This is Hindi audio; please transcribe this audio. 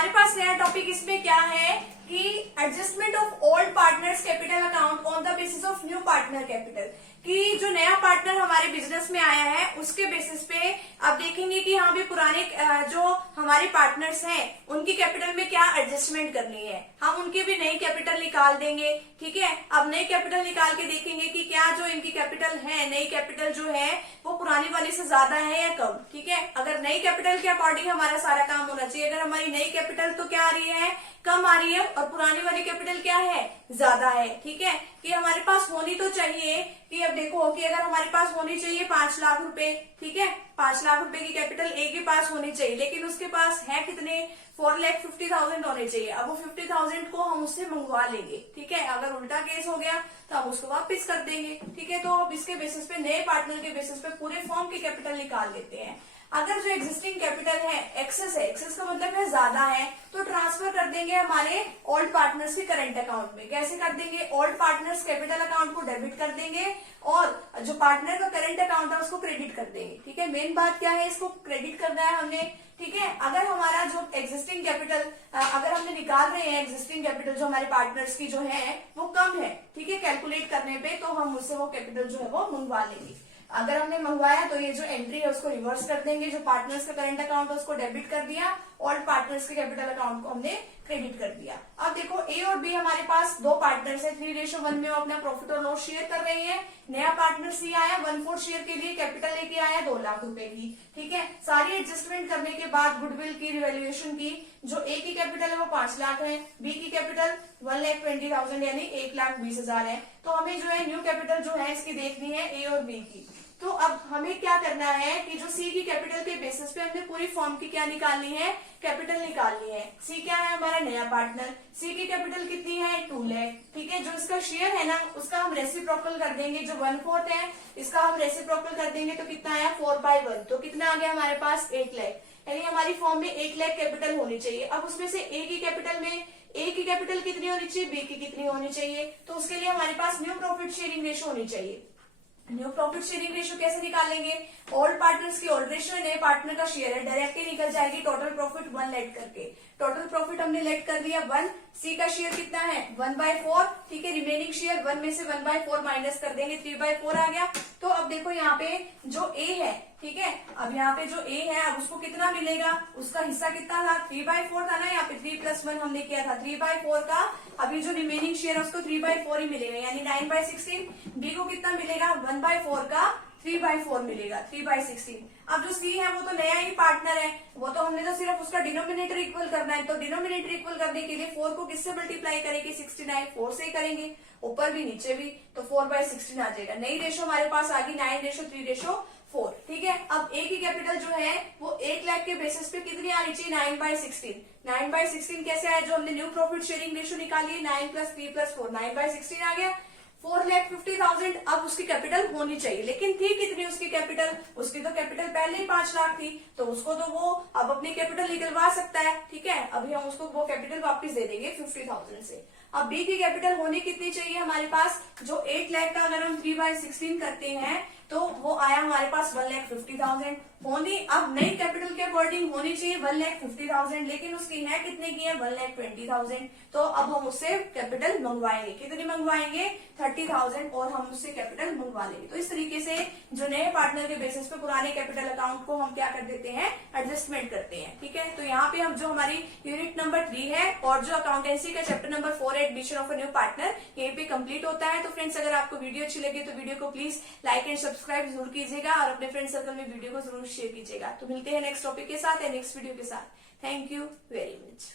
हमारे पास नया टॉपिक इसमें क्या है कि adjustment of old partners capital account on the basis of new partner capital. कि जो नया पार्टनर हमारे बिजनेस में आया है उसके बेसिस पे अब देखेंगे कि हाँ भी पुराने जो हमारे पार्टनर्स हैं उनकी कैपिटल में क्या एडजस्टमेंट करनी है, हम उनकी भी नई कैपिटल निकाल देंगे। ठीक है, अब नई कैपिटल निकाल के देखेंगे कि क्या जो इनकी कैपिटल है, नई कैपिटल जो है वो पुरानी वाली से ज्यादा है या कम। ठीक है, अगर नई कैपिटल के अकॉर्डिंग हमारा सारा काम होना चाहिए। अगर हमारी नई कैपिटल तो क्या आ रही है, कम आ रही है, और पुरानी वाली कैपिटल क्या है, ज्यादा है। ठीक है, कि हमारे पास होनी तो चाहिए कि अब देखो कि अगर हमारे पास होनी चाहिए 5 लाख रुपए। ठीक है, 5 लाख रुपए की कैपिटल ए के पास होनी चाहिए, लेकिन उसके पास है कितने, 4,50,000 होने चाहिए। अब वो 50,000 को हम उससे मंगवा लेंगे। ठीक है, अगर उल्टा केस हो गया तो हम उसको वापस कर देंगे। ठीक है, तो अब इसके बेसिस पे, नए पार्टनर के बेसिस पे पूरे फॉर्म की कैपिटल निकाल लेते हैं। अगर जो एग्जिस्टिंग कैपिटल है एक्सेस है, एक्सेस का मतलब है ज्यादा है, तो ट्रांसफर कर देंगे हमारे ओल्ड पार्टनर्स के करंट अकाउंट में। कैसे कर देंगे, ओल्ड पार्टनर्स कैपिटल अकाउंट को डेबिट कर देंगे और जो पार्टनर का करंट अकाउंट है उसको क्रेडिट कर देंगे। ठीक है, मेन बात क्या है, इसको क्रेडिट करना है हमने। ठीक है, अगर हमारा जो एग्जिस्टिंग कैपिटल अगर हमने निकाल रहे हैं, एग्जिस्टिंग कैपिटल जो हमारे पार्टनर्स की जो है वो कम है, ठीक है, कैलकुलेट करने पे, तो हम उससे वो कैपिटल जो है वो मंगवा लेंगे। अगर हमने मंगवाया तो ये जो एंट्री है उसको रिवर्स कर देंगे, जो पार्टनर्स का करंट अकाउंट है उसको डेबिट कर दिया, ओल्ड पार्टनर्स के कैपिटल अकाउंट को हमने क्रेडिट कर दिया। अब देखो ए और बी हमारे पास दो पार्टनर्स है, 3:1 में वो अपना प्रॉफिट और लॉस शेयर कर रही है। नया पार्टनर सी आया 1/4 शेयर के लिए, कैपिटल लेके आया 2 लाख रुपए की। ठीक है, सारी एडजस्टमेंट करने के बाद गुडविल की, रिवैल्यूएशन की, जो ए की कैपिटल है वो 5 लाख है, बी की कैपिटल 1,20,000 यानी 1,20,000 है। तो हमें जो है न्यू कैपिटल जो है इसकी देखनी है ए और बी की। तो अब हमें क्या करना है कि जो सी की कैपिटल के बेसिस पे हमने पूरी फॉर्म की क्या निकालनी है, कैपिटल निकालनी है। सी क्या है, हमारा नया पार्टनर, सी की कैपिटल कितनी है, 2 लाख। ठीक है, जो इसका शेयर है ना उसका हम रेसिप्रोकल कर देंगे, जो 1/4 है इसका हम रेसिप्रोकल कर देंगे, तो कितना आया 4/1, तो कितना आ गया हमारे पास 1 लाख। यानी हमारी फॉर्म में 1 लाख कैपिटल होनी चाहिए। अब उसमें से ए की कैपिटल में, ए की कैपिटल कितनी होनी चाहिए, बी की कितनी होनी चाहिए, तो उसके लिए हमारे पास न्यू प्रॉफिट शेयरिंग रेशो होनी चाहिए। न्यू प्रॉफिट शेयरिंग रेशियो कैसे निकालेंगे, ओल्ड पार्टनर्स की ओल्ड रेशियो है, नए पार्टनर का शेयर है, डायरेक्टली निकल जाएगी टोटल प्रॉफिट 1 लेट करके। टोटल प्रॉफिट हमने लेट कर दिया 1, सी का शेयर कितना है 1/4। ठीक है, रिमेनिंग शेयर 1 में से 1/4 माइनस कर देंगे, 3/4 आ गया। तो अब देखो यहाँ पे जो ए है, ठीक है, अब यहाँ पे जो ए है अब उसको कितना मिलेगा, उसका हिस्सा कितना था, 3/4 था ना, यहाँ पे 3+1 हमने किया था, 3/4 का अभी जो रिमेनिंग शेयर है उसको 3/4 ही मिलेगा, यानी 9/16। बी को कितना मिलेगा, 1/4 का 3/4 मिलेगा, 3/16। अब जो सी है वो तो नया ही पार्टनर है, वो तो हमने तो सिर्फ उसका डिनोमिनेटर इक्वल करना है, तो डिनोमिनेटर इक्वल करने के लिए 4 को किससे मल्टीप्लाई करेंगे, 69, 4 से ही करेंगे, ऊपर भी नीचे भी, तो 4/16 आ जाएगा। नई रेशो हमारे पास आ गई 9:3:4। ठीक है, अब ए की कैपिटल जो है वो 1 लाख के बेसिस पे कितनी आनी चाहिए, 9/16। 9/16 कैसे आया, जो हमने न्यू प्रॉफिट शेयरिंग रेशो निकाली, 9 + 3 + 4, 9/16 आ गया। 4,50,000 अब उसकी कैपिटल होनी चाहिए, लेकिन थी कितनी उसकी कैपिटल, उसकी तो कैपिटल पहले ही 5 लाख थी, तो उसको तो वो अब अपनी कैपिटल निकलवा सकता है। ठीक है, अभी हम उसको वो कैपिटल वापस दे देंगे 50,000 से। अब बी की कैपिटल होनी कितनी चाहिए हमारे पास, जो 8 लाख का अगर हम 3/16 करते हैं तो वो आया हमारे पास 1,50,000 होनी। अब नई कैपिटल के अकॉर्डिंग होनी चाहिए 1,50,000, लेकिन उसकी है कितने की है, 1,20,000। तो अब हम उससे कैपिटल मंगवाएंगे, कितनी मंगवाएंगे, 30,000, और हम उससे कैपिटल मंगवा लेंगे। तो इस तरीके से जो नए पार्टनर के बेसिस पे पुराने कैपिटल अकाउंट को हम क्या कर देते हैं, एडजस्टमेंट करते हैं। ठीक है, तो यहाँ पे हम जो हमारी यूनिट नंबर 3 है और जो अकाउंटेंसी का चैप्टर नंबर 4 है, admission of a new partner, यहीं पे कंप्लीट होता है। तो फ्रेंड्स, अगर आपको वीडियो अच्छी लगे तो वीडियो को प्लीज लाइक एंड सब्सक्राइब जरूर कीजिएगा और अपने फ्रेंड सर्कल में वीडियो को जरूर शेयर कीजिएगा। तो मिलते हैं नेक्स्ट टॉपिक के साथ या नेक्स्ट वीडियो के साथ। Thank you very much.